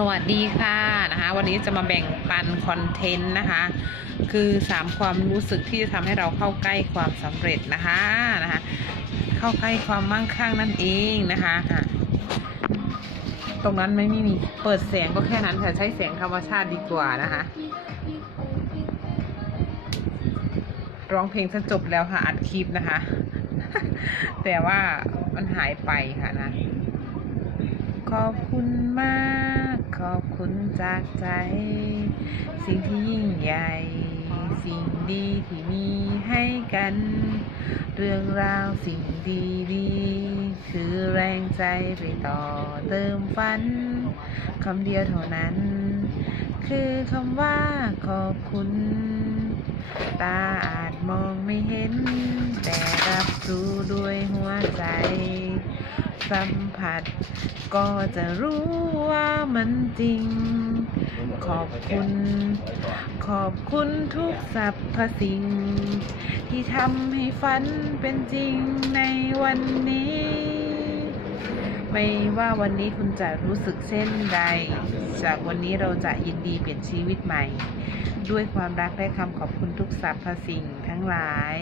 สวัสดีค่ะนะคะวันนี้จะมาแบ่งปันคอนเทนต์นะคะ คือ 3 ความรู้สึกที่จะทำให้เราเข้าใกล้ความสำเร็จนะคะนะคะเข้าใกล้ความมั่งคั่งนั่นเองนะคะะตรงนั้นไม่มีเปิดเสียงก็แค่นั้นค่ะใช้เสียงธรรมชาติดีกว่านะคะร้องเพลงจะจบแล้วค่ะอัดคลิปนะคะ แต่ว่ามันหายไปค่ะนะ ขอบคุณมาก ขอบคุณจากใจ สิ่งที่ยิ่งใหญ่ สิ่งดีที่มีให้กัน เรื่องราวสิ่งดีดีๆคือแรงใจไปต่อเติมฝันคำเดียวเท่านั้น คือคำว่าขอบคุณ ตาอาจมองไม่เห็น แต่รับรู้ด้วยหัวใจ สัมผัส ก็จะรู้ว่ามันจริง ขอบคุณ ขอบคุณทุกสรรพสิ่ง ที่ทำให้ฝันเป็นจริงในวันนี้ ไม่ว่าวันนี้คุณจะรู้สึกเช่นใด จากวันนี้เราจะยินดีเปลี่ยนชีวิตใหม่ ด้วยความรักและคำขอบคุณทุกสรรพสิ่งทั้งหลาย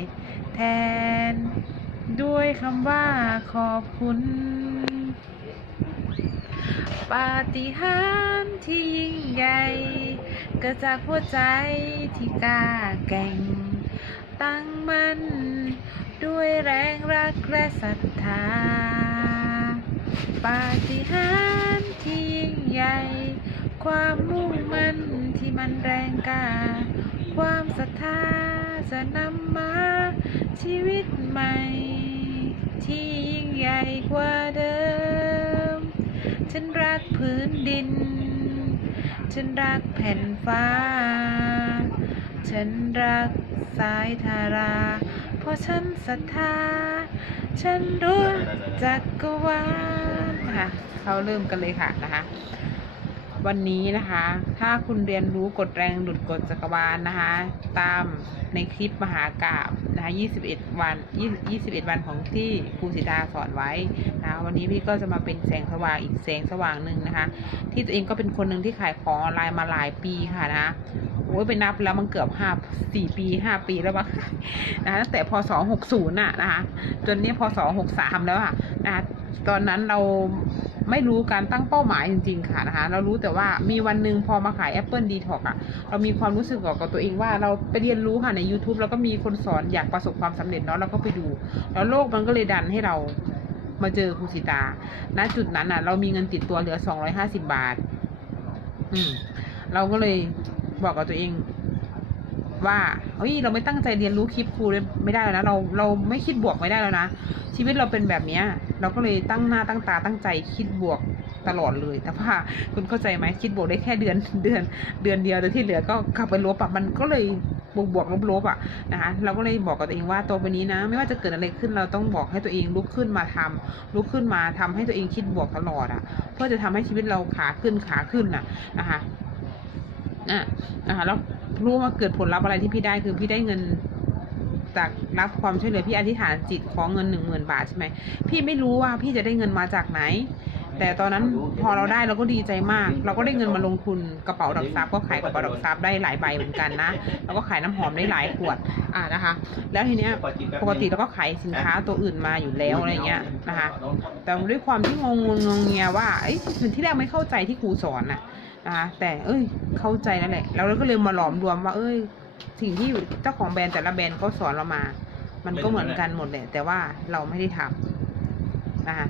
แทนด้วยคำว่าขอบคุณ ปาฏิหาริย์ที่ยิ่งใหญ่เกิดจากหัวใจที่กล้าแกร่ง ตั้งมั่นด้วยแรงรักและศรัทธา ปาฏิหาริย์ที่ยิ่งใหญ่ ความมุ่งมั่นที่มันแรงกล้า ความศรัทธาจะนำมาชีวิตใหม่ ที่ยิ่งใหญ่กว่าเดิม ฉันรักพื้นดิน ฉันรักแผ่นฟ้า ฉันรักสายธารา เพราะฉันศรัทธา ฉันรู้จักกวาลนะคะเขาเริ่มกันเลยค่ะนะคะ วันนี้นะคะ ถ้าคุณเรียนรู้กฎแรงดุดกฎจักรวาลนะคะ ตามในคลิปมหากราบนะคะ 21 วัน 21 วันของที่ครูสิดาสอนไว้นะคะวันนี้พี่ก็จะมาเป็นแสงสว่างอีกแสงสว่างหนึ่งนะคะ ที่ตัวเองก็เป็นคนหนึ่งที่ขายของออนไลน์มาหลายปีค่ะนะโอ้ยไปนับแล้วมันเกือบห้าสี่ปีห้าปีแล้วปะนะตั้งแต่พศหกศูนย์น่ะนะคะ จนนี้พศหกสามแล้วค่ะนะคะตอนนั้นเรา ไม่รู้การตั้งเป้าหมายจริง ๆ ค่ะนะคะ เรารู้แต่ว่ามีวันหนึ่งพอมาขาย Apple Detox อะเรามีความรู้สึกกับตัวเองว่าเราไปเรียนรู้ค่ะใน YouTube แล้วก็มีคนสอนอยากประสบความสำเร็จเนาะเราก็ไปดู แล้วโลกมันก็เลยดันให้เรามาเจอครูสิตา ณ จุดนั้นอะ เรามีเงินติดตัวเหลือสองร้อยห้าสิบาท อืม เราก็เลยบอกกับตัวเอง ว่าเฮ้ยเราไม่ตั้งใจเรียนรู้คลิปครูไม่ได้แล้วนะเราเราไม่คิดบวกไม่ได้แล้วนะ ชีวิตเราเป็นแบบนี้เราก็เลยตั้งหน้าตั้งตาตั้งใจคิดบวกตลอดเลยแต่ว่าคุณเข้าใจไหมคิดบวกได้แค่เดือนเดือนเดือนเดียวแต่ที่เหลือก็กลับไปลบอะมันก็เลยบวกบวกลบลบอะนะคะเราก็เลยบอกกับตัวเองว่าตัววันนี้นะ ไม่ว่าจะเกิดอะไรขึ้นเราต้องบอกให้ตัวเองลุกขึ้นมาทำลุกขึ้นมาทำให้ตัวเองคิดบวกตลอดอะเพื่อจะทำให้ชีวิตเราขาขึ้นขาขึ้นน่ะนะคะ อะนะคะแล้วรู้ว่าเกิดผลลัพธ์อะไรที่พี่ได้คือพี่ได้เงินจากรับความช่วยเหลือพี่อธิษฐานจิตขอเงินหนึ่งหมื่นบาทใช่ไหมพี่ไม่รู้ว่าพี่จะได้เงินมาจากไหน แต่ตอนนั้นพอเราได้เราก็ดีใจมาก เราก็ได้เงินมาลงทุนกระเป๋าดอกซับก็ขายกระเป๋าดอกซับได้หลายใบเหมือนกันนะแล้วก็ขายน้ำหอมได้หลายขวดอ่านะคะ แล้วทีเนี้ยปกติเราก็ขายสินค้าตัวอื่นมาอยู่แล้วอะไรเงี้ยนะคะแต่ด้วยความที่งงงงเงียว่าเอ้ยที่แรกไม่เข้าใจที่ครูสอนน่ะ นะคะแต่เอ้ยเข้าใจแล้วแหละเราก็เลยมาหลอมรวมว่า เอ้ย สิ่งที่เจ้าของแบรนด์แต่ละแบรนด์เขาสอนเรามา มันก็เหมือนกันหมดแหละแต่ว่าเราไม่ได้ทำนะคะ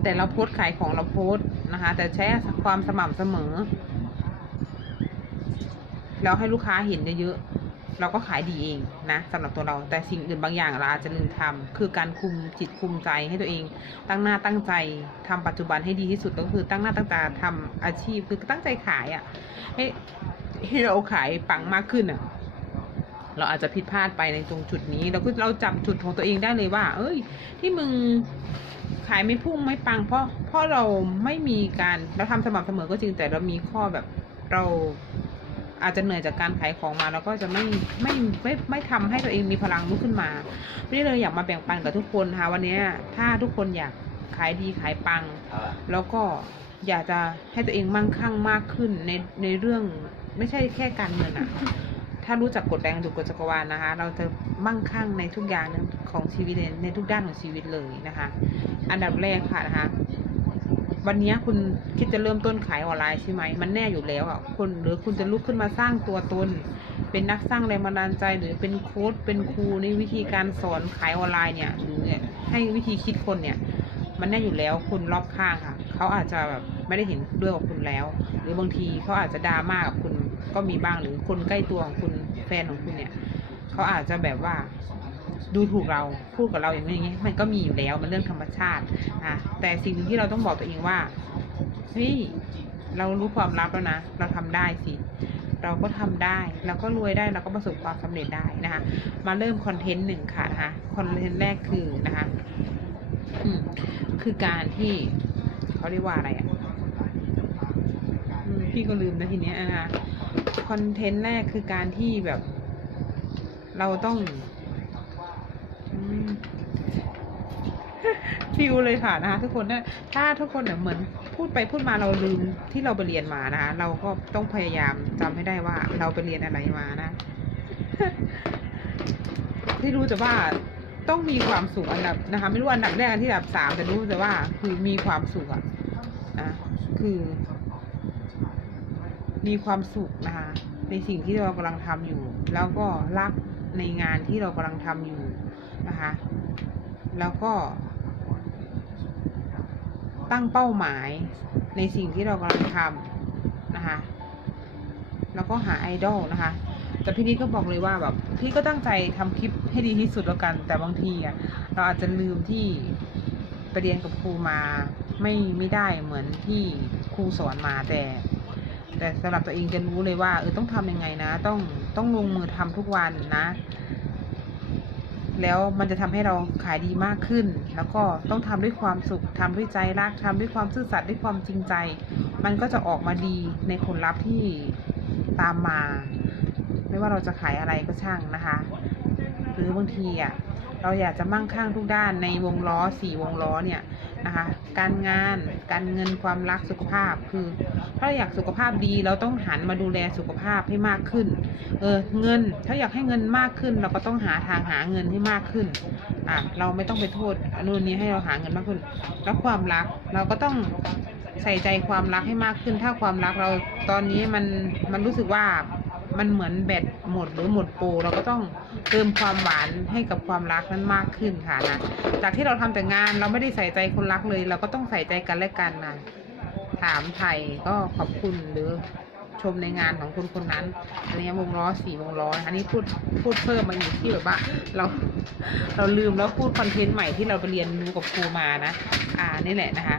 แต่เราโพสขายของเราโพสนะคะ แต่ใช้ความสม่ำเสมอ แล้วให้ลูกค้าเห็นเยอะๆ เราก็ขายดีเองนะสำหรับตัวเราแต่สิ่งอื่นบางอย่างเราอาจจะลืมทำคือการคุมจิตคุมใจให้ตัวเอง ตั้งหน้าตั้งใจทำปัจจุบันให้ดีที่สุดก็คือตั้งหน้าตั้งตาทำอาชีพคือตั้งใจขายอะ่ะให้ให้เราขายปังมากขึ้นอะเราอาจจะผิดพลาดไปในตรงจุดนี้ เราก็เราจับจุดของตัวเองได้เลยว่า เอ้ย ที่มึงขายไม่พุ่งไม่ปัง เพราะเพราะเราไม่มีการเราทำสม่ำเสมอก็จริงแต่เรามีข้อแบบเรา อาจจะเหนื่อยจากการขายของมาเราก็จะไม่ไม่ไม่ไม่ทำให้ตัวเองมีพลังลุกขึ้นมาไม่ได้เลยอยากมาแบ่งปันกับทุกคนนะคะวันนี้ถ้าทุกคนอยากขายดีขายปัง แล้วก็อยากจะให้ตัวเองมั่งคั่งมากขึ้นในในเรื่องไม่ใช่แค่การเงินอะถ้ารู้จักกฎแรงดูกฎจักรวาลนะคะ เราจะมั่งคั่งในทุกอย่างของชีวิตในในทุกด้านของชีวิตเลยนะคะ อันดับแรกค่ะนะคะ วันนี้คุณคิดจะเริ่มต้นขายออนไลน์ใช่ไหม มันแน่อยู่แล้วอะคุณหรือคุณจะลุกขึ้นมาสร้างตัวตน เป็นนักสร้างแรงบันดาลใจหรือเป็นโค้ดเป็นครูในวิธีการสอนขายออนไลน์เนี่ยหรือเนี่ยให้วิธีคิดคนเนี่ย มันแน่อยู่แล้วคุณรอบข้างค่ะเขาอาจจะแบบไม่ได้เห็นด้วยกับคุณแล้ว หรือบางทีเขาอาจจะดราม่ากับคุณก็มีบ้างหรือคนใกล้ตัวของคุณแฟนของคุณเนี่ยเขาอาจจะแบบว่า ดูถูกเราพูดกับเราอย่างนี้อย่างนี้มันก็มีอยู่แล้วมันเรื่องธรรมชาติอะแต่สิ่งหนึ่งที่เราต้องบอกตัวเองว่าเฮ้ยเรารู้ความลับแล้วนะ เราทำได้สิ เราก็ทำได้ เราก็รวยได้ เราก็ประสบความสำเร็จได้นะคะ มาเริ่มคอนเทนต์หนึ่งค่ะนะคะ คอนเทนต์แรกคือนะคะอืมคือการที่เขาเรียกว่าอะไรอะพี่ก็ลืมนะทีเนี้ยนะคะ คอนเทนต์แรกคือการที่แบบ เราต้อง อืม ฟิลเลยค่ะนะคะทุกคนเนี่ยถ้าทุกคนเนี่ยเหมือนพูดไปพูดมาเราลืมที่เราไปเรียนมานะคะเราก็ต้องพยายามจำให้ได้ว่าเราไปเรียนอะไรมานะ ที่รู้แต่ว่าต้องมีความสุขอันดับนะคะ ไม่รู้อันดับแรกอันที่อันดับสามแต่รู้แต่ว่าคือมีความสุขอะนะคือมีความสุขนะคะในสิ่งที่เรากำลังทำอยู่ แล้วก็รักในงานที่เรากำลังทำอยู่นะคะ แล้วก็ ตั้งเป้าหมายในสิ่งที่เรากำลังทำนะคะ แล้วก็หาไอดอลนะคะ แต่พี่นิดก็บอกเลยว่าแบบพี่ก็ตั้งใจทำคลิปให้ดีที่สุดแล้วกัน แต่บางทีอะเราอาจจะลืมที่ไปเรียนกับครูมาไม่ไม่ได้เหมือนที่ครูสอนมาแต่ แต่สำหรับตัวเองจะรู้เลยว่าเออต้องทำยังไงนะ ต้องต้องลงมือทำทุกวันนะ แล้วมันจะทำให้เราขายดีมากขึ้น แล้วก็ต้องทำด้วยความสุขทำด้วยใจรักทำด้วยความซื่อสัตย์ด้วยความจริงใจ มันก็จะออกมาดีในผลลัพธ์ที่ตามมา ไม่ว่าเราจะขายอะไรก็ช่างนะคะ หรือบางทีอะเราอยากจะมั่งคั่งทุกด้านในวงล้อสี่วงล้อเนี่ย นะคะการงานการเงินความรักสุขภาพคือ ถ้าเราอยากสุขภาพดีเราต้องหันมาดูแลสุขภาพให้มากขึ้นเออเงินถ้าอยากให้เงินมากขึ้น เราก็ต้องหาทางหาเงินให้มากขึ้นอะเราไม่ต้องไปโทษอนนุนนี้ให้เราหาเงินมากขึ้น แล้วความรักเราก็ต้องใส่ใจความรักให้มากขึ้น ถ้าความรักเราตอนนี้มันมันรู้สึกว่า มันเหมือนแบตหมดหรือหมดโปรเราก็ต้องเติมความหวานให้กับความรักนั้นมากขึ้นค่ะนะจากที่เราทำแต่งานเราไม่ได้ใส่ใจคนรักเลย เราก็ต้องใส่ใจกันและกันนะถามไทยก็ขอบคุณหรือชมในงานของคนคนนั้นอันนี้วงล้อสี่วงล้อนะคะอันนี้พูดพูดเพิ่มมาอยู่ที่แบบว่าเราเราลืมแล้วพูดคอนเทนต์ใหม่ที่เราไปเรียนรู้กับครูมานะ อ่านี่แหละนะคะ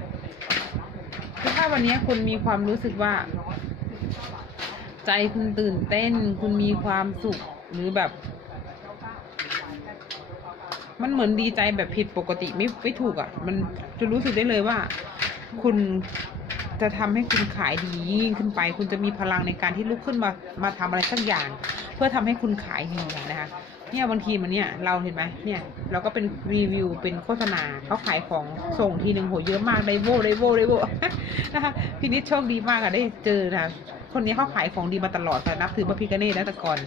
คือถ้าวันนี้คุณมีความรู้สึกว่า ใจคุณตื่นเต้น คุณมีความสุขหรือแบบ มันเหมือนดีใจแบบผิดปกติไม่ไม่ถูกอะ่ะ มันจะรู้สึกได้เลยว่า คุณจะทำให้คุณขายดียิ่งขึ้นไป คุณจะมีพลังในการที่ลุกขึ้นมามาทำอะไรสักอย่าง เพื่อทำให้คุณขายดีนะคะเนี่ยบางทีมันเนี่ยเราเห็นไหมเนี่ย เราก็เป็นรีวิวเป็นโฆษณาเขาขายของส่งทีหนึ่งโหเยอะมากไดโวไดโวไดโวนะคะพี่นิดโชคดีมากอะได้เจอนะ คนนี้เขาขายของดีมาตลอดค่ะนับถือพระพิกเนตนะแต่ก่อน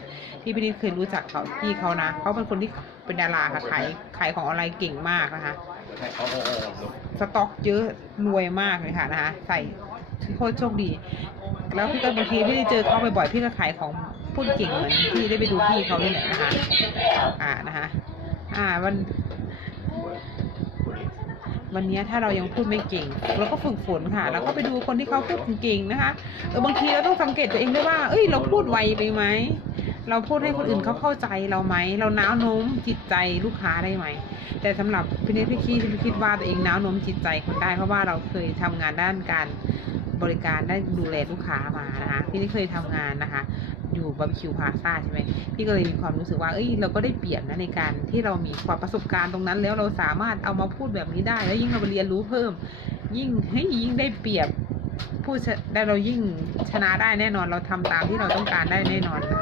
ที่พี่นิดเคยรู้จักเขาพี่เขานะเขาเป็นคนที่เป็นดาราค่ะขายขายของออนไลน์เก่งมากนะคะสต็อกเยอะรวยมากเลยค่ะนะคะ ใส่โคตรโชคดี แล้วพี่ก็บางทีพี่ได้เจอเขาบ่อยๆพี่ก็ขายของพูดเก่งเหมือนที่ได้ไปดูพี่เขานี่แหละนะคะ อ่านะคะ อ่าวัน วันนี้ถ้าเรายังพูดไม่เก่ง เราก็ฝึกฝนค่ะแล้วก็ไปดูคนที่เขาพูดเก่งๆนะคะเออบางทีเราต้องสังเกตตัวเองด้วยว่า เอ้ย เราพูดไวไปไหมเราพูดให้คนอื่นเขาเข้าใจเราไหม เราน้าวโน้มจิตใจลูกค้าได้ไหม แต่สำหรับพี่เนทพี่คิดพี่คิดว่าตัวเองน้าวโน้มจิตใจคนได้เพราะว่าเราเคยทำงานด้านการบริการได้ดูแลลูกค้ามานะคะพี่นี่เคยทำงานนะคะ อยู่บาร์บีคิวพาซ่าใช่ไหมพี่ก็เลยมีความรู้สึกว่าเอ้ยเราก็ได้เปรียบนะในการที่เรามีความประสบการณ์ตรงนั้น แล้วเราสามารถเอามาพูดแบบนี้ได้ แล้วยิ่งเราไปเรียนรู้เพิ่ม ยิ่งเฮ้ยยิ่งได้เปรียบผู้ชนะได้เรายิ่งชนะได้แน่นอนเราทำตามที่เราต้องการได้แน่นอนนะ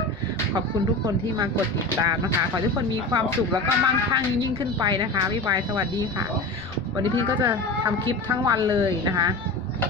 ขอบคุณทุกคนที่มากดติดตามนะคะ ขอให้ทุกคนมีความสุขแล้วก็มั่งคั่งยิ่งขึ้นไปนะคะบ๊ายบายสวัสดีค่ะ วันนี้พี่ก็จะทำคลิปทั้งวันเลยนะคะ